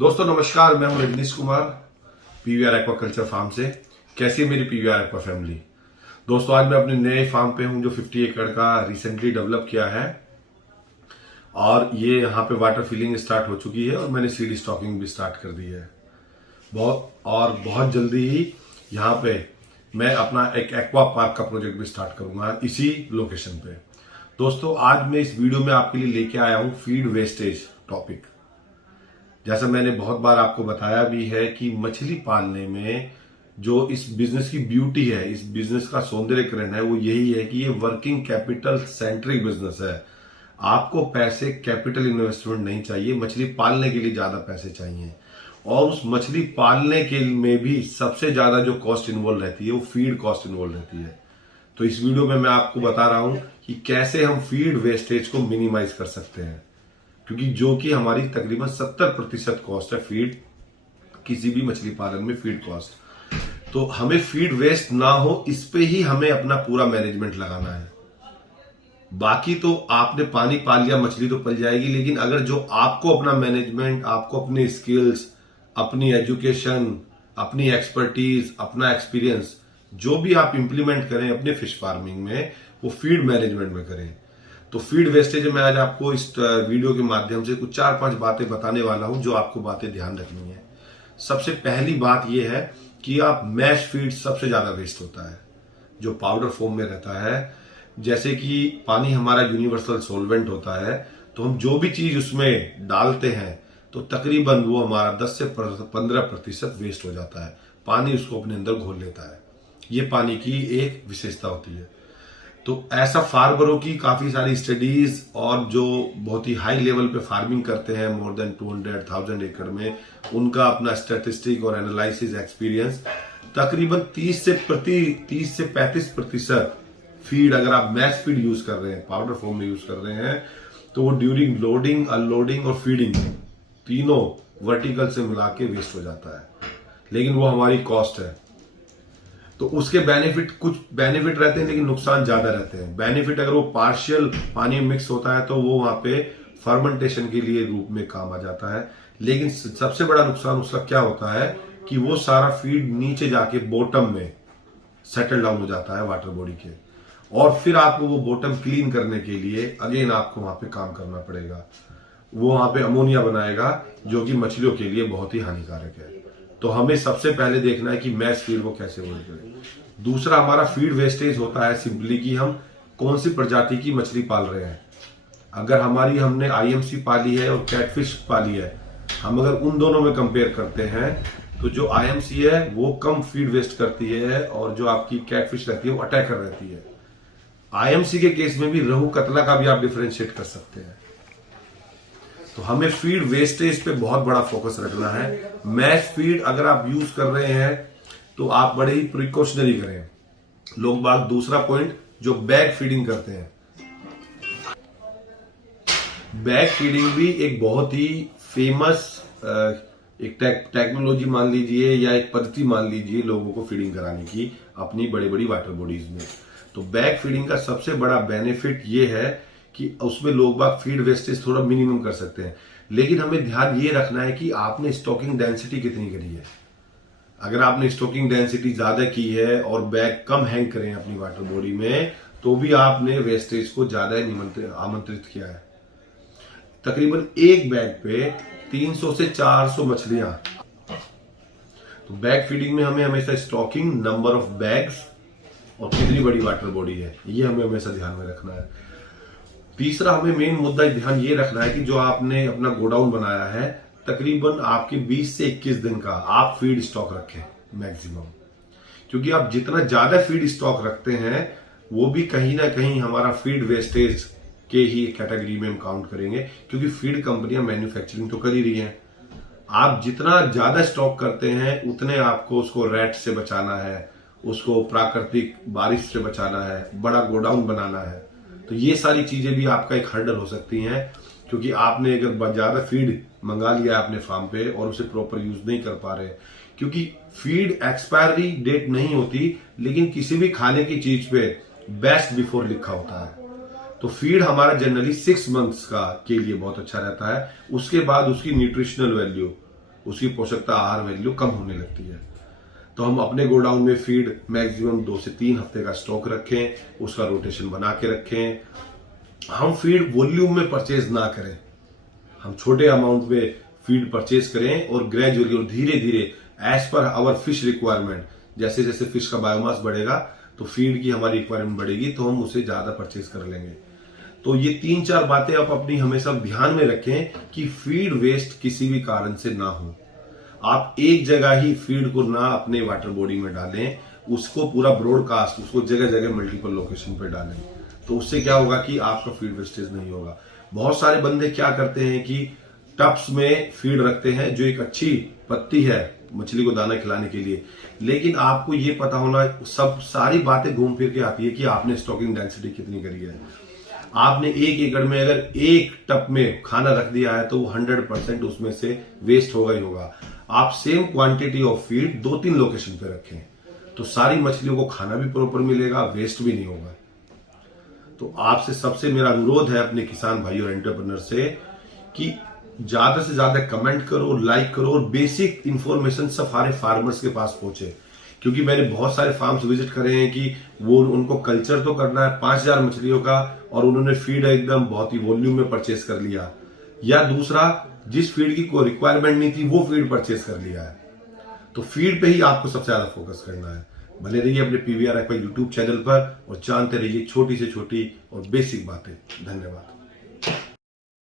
दोस्तों नमस्कार, मैं हूं Rajneesh Kumar PVR aquaculture farm से। कैसी है मेरी पीवीआर एक्वा फैमिली। दोस्तों आज मैं अपने नए फार्म पे हूं जो 50 एकड़ का रिसेंटली डेवलप किया है और ये यहाँ पे वाटर फिलिंग स्टार्ट हो चुकी है और मैंने सीड स्टॉकिंग भी स्टार्ट कर दी है। बहुत जल्दी ही यहाँ पे मैं अपना एक एक्वा पार्क का प्रोजेक्ट भी स्टार्ट करूंगा इसी लोकेशन पे। दोस्तों आज मैं इस वीडियो में आपके लिए लेके आया हूँ फीड वेस्टेज टॉपिक। जैसा मैंने बहुत बार आपको बताया भी है कि मछली पालने में जो इस बिजनेस की ब्यूटी है, इस बिजनेस का सौंदर्यकरण है, वो यही है कि ये वर्किंग कैपिटल सेंट्रिक बिजनेस है। आपको पैसे कैपिटल इन्वेस्टमेंट नहीं चाहिए, मछली पालने के लिए ज्यादा पैसे चाहिए और उस मछली पालने के में भी सबसे ज्यादा जो कॉस्ट इन्वॉल्व रहती है वो फीड कॉस्ट इन्वॉल्व रहती है। तो इस वीडियो में मैं आपको बता रहा हूं कि कैसे हम फीड वेस्टेज को मिनिमाइज कर सकते हैं, क्योंकि जो कि हमारी तकरीबन 70% कॉस्ट है फीड, किसी भी मछली पालन में फीड कॉस्ट। तो हमें फीड वेस्ट ना हो इस पे ही हमें अपना पूरा मैनेजमेंट लगाना है। बाकी तो आपने पानी पाल लिया, मछली तो पल जाएगी, लेकिन अगर जो आपको अपना मैनेजमेंट, आपको अपनी स्किल्स, अपनी एजुकेशन, अपनी एक्सपर्टीज, अपना एक्सपीरियंस जो भी आप इंप्लीमेंट करें अपने फिश फार्मिंग में, वो फीड मैनेजमेंट में करें। तो फीड वेस्टेज मैं आज आपको इस वीडियो के माध्यम से कुछ 4-5 बातें बताने वाला हूं जो आपको बातें ध्यान रखनी है। सबसे पहली बात यह है कि आप मैश फीड सबसे ज्यादा वेस्ट होता है जो पाउडर फॉर्म में रहता है। जैसे कि पानी हमारा यूनिवर्सल सॉल्वेंट होता है, तो हम जो भी चीज उसमें डालते हैं तो तकरीबन वो हमारा 10 से 15% वेस्ट हो जाता है। पानी उसको अपने अंदर घोल लेता है। ये पानी की एक विशेषता होती है। तो ऐसा फार्मरों की काफी सारी स्टडीज और जो बहुत ही हाई लेवल पे फार्मिंग करते हैं मोर देन 200,000 एकड़ में, उनका अपना स्टैटिस्टिक और एनालिसिस एक्सपीरियंस तकरीबन 30 से 35% फीड, अगर आप मैश फीड यूज कर रहे हैं, पाउडर फॉर्म में यूज कर रहे हैं, तो वो ड्यूरिंग लोडिंग, अनलोडिंग और फीडिंग तीनों वर्टिकल से मिला के वेस्ट हो जाता है। लेकिन वो हमारी कॉस्ट है। तो उसके बेनिफिट, कुछ बेनिफिट रहते हैं लेकिन नुकसान ज्यादा रहते हैं। बेनिफिट अगर वो पार्शियल पानी में मिक्स होता है तो वो वहां पे फर्मेंटेशन के लिए रूप में काम आ जाता है। लेकिन सबसे बड़ा नुकसान उसका क्या होता है कि वो सारा फीड नीचे जाके बॉटम में सेटल डाउन हो जाता है वाटर बॉडी के, और फिर आपको वो बॉटम क्लीन करने के लिए अगेन आपको वहां पे काम करना पड़ेगा। वो वहां पे अमोनिया बनाएगा जो कि मछलियों के लिए बहुत ही हानिकारक है। तो हमें सबसे पहले देखना है कि मैश फीड वो कैसे अवॉइड करें। दूसरा हमारा फीड वेस्टेज होता है सिंपली कि हम कौन सी प्रजाति की मछली पाल रहे हैं। अगर हमने आईएमसी पाली है और कैटफिश पाली है, हम अगर उन दोनों में कंपेयर करते हैं तो जो आईएमसी है वो कम फीड वेस्ट करती है और जो आपकी कैटफिश रहती है वो अटैकर रहती है। आईएमसी के केस में भी रहू कतला का भी आप डिफरेंशिएट कर सकते हैं। तो हमें फीड वेस्टेज पे बहुत बड़ा फोकस रखना है। मैश फीड अगर आप यूज कर रहे हैं तो आप बड़े ही प्रिकॉशनरी करें। लोग बात दूसरा पॉइंट जो बैग फीडिंग करते हैं, बैग फीडिंग भी एक बहुत ही फेमस एक टेक्नोलॉजी मान लीजिए या एक पद्धति मान लीजिए लोगों को फीडिंग कराने की अपनी बड़ी बड़ी वाटर बॉडीज में। तो बैग फीडिंग का सबसे बड़ा बेनिफिट ये है कि उसमें लोग बाग फीड वेस्टेज थोड़ा मिनिमम कर सकते हैं। लेकिन हमें ध्यान ये रखना है कि आपने स्टॉकिंग डेंसिटी कितनी करी है। अगर आपने स्टॉकिंग डेंसिटी ज्यादा की है और बैग कम हैंग करें अपनी वाटर बॉडी में, तो भी आपने वेस्टेज को ज्यादा आमंत्रित किया है। तकरीबन एक बैग पे 300 से 400 मछलियां। तो बैग फीडिंग में हमें हमेशा स्टॉकिंग, नंबर ऑफ बैग्स और कितनी बड़ी वाटर बॉडी है, ये हमें हमेशा ध्यान में रखना है। तीसरा हमें मेन मुद्दा ध्यान ये रखना है कि जो आपने अपना गोडाउन बनाया है, तकरीबन आपके 20 से 21 दिन का आप फीड स्टॉक रखें मैक्सिमम। क्योंकि आप जितना ज्यादा फीड स्टॉक रखते हैं वो भी कहीं ना कहीं हमारा फीड वेस्टेज के ही कैटेगरी में हम काउंट करेंगे, क्योंकि फीड कंपनियां मैन्युफैक्चरिंग तो कर ही रही हैं। आप जितना ज्यादा स्टॉक करते हैं उतने आपको उसको रैट से बचाना है, उसको प्राकृतिक बारिश से बचाना है, बड़ा गोडाउन बनाना है। तो ये सारी चीजें भी आपका एक हर्डल हो सकती हैं, क्योंकि आपने अगर ज्यादा फीड मंगा लिया अपने फार्म पे और उसे प्रॉपर यूज नहीं कर पा रहे, क्योंकि फीड एक्सपायरी डेट नहीं होती, लेकिन किसी भी खाने की चीज पे बेस्ट बिफोर लिखा होता है। तो फीड हमारा जनरली 6 मंथ्स का के लिए बहुत अच्छा रहता है। उसके बाद उसकी न्यूट्रिशनल वैल्यू उसकी पोषकता आहार वैल्यू कम होने लगती है। तो हम अपने गोडाउन में फीड मैक्सिमम 2 से 3 हफ्ते का स्टॉक रखें, उसका रोटेशन बना के रखें। हम फीड वॉल्यूम में परचेज ना करें, हम छोटे अमाउंट में फीड परचेज करें और ग्रेजुअली और धीरे धीरे as per hour fish requirement, जैसे जैसे फिश का बायोमास बढ़ेगा तो फीड की हमारी रिक्वायरमेंट बढ़ेगी, तो हम उसे ज्यादा परचेज कर लेंगे। तो ये 3-4 बातें आप अपनी हमेशा ध्यान में रखें कि फीड वेस्ट किसी भी कारण से ना हो। आप एक जगह ही फीड को ना अपने वाटर बॉडी में डालें, उसको पूरा ब्रॉडकास्ट, उसको जगह जगह मल्टीपल लोकेशन पे डालें। तो उससे क्या होगा कि आपका फीड वेस्टेज नहीं होगा। बहुत सारे बंदे क्या करते हैं कि टब्स में फीड रखते हैं, जो एक अच्छी पत्ती है मछली को दाना खिलाने के लिए, लेकिन आपको ये पता होना, सब सारी बातें घूम फिर के आती है कि आपने स्टॉकिंग डेंसिटी कितनी करी है। आपने 1 एकड़ में अगर 1 टब में खाना रख दिया है तो 100% उसमें से वेस्ट होगा ही होगा। आप same quantity of feed 2-3 location पे रखें तो सारी मछलियों को खाना भी प्रॉपर मिलेगा, वेस्ट भी नहीं होगा। तो आपसे सबसे मेरा अनुरोध है अपने किसान भाई और एंटरप्रेन्योर से कि ज्यादा से ज्यादा कमेंट करो, लाइक करो और बेसिक इंफॉर्मेशन सारे फार्मर्स के पास पहुंचे। क्योंकि मैंने बहुत सारे फार्म्स विजिट करे हैं कि वो उनको कल्चर तो करना है 5000 मछलियों का और उन्होंने फीड एकदम बहुत ही वॉल्यूम में परचेस कर लिया, या दूसरा जिस फीड की कोई रिक्वायरमेंट नहीं थी वो फीड परचेस कर लिया है। तो फीड पे ही आपको सबसे ज्यादा फोकस करना है। बने रहिए अपने पीवीआर एक्वा यूट्यूब चैनल पर और जानते रहिए छोटी से छोटी और बेसिक बातें। धन्यवाद।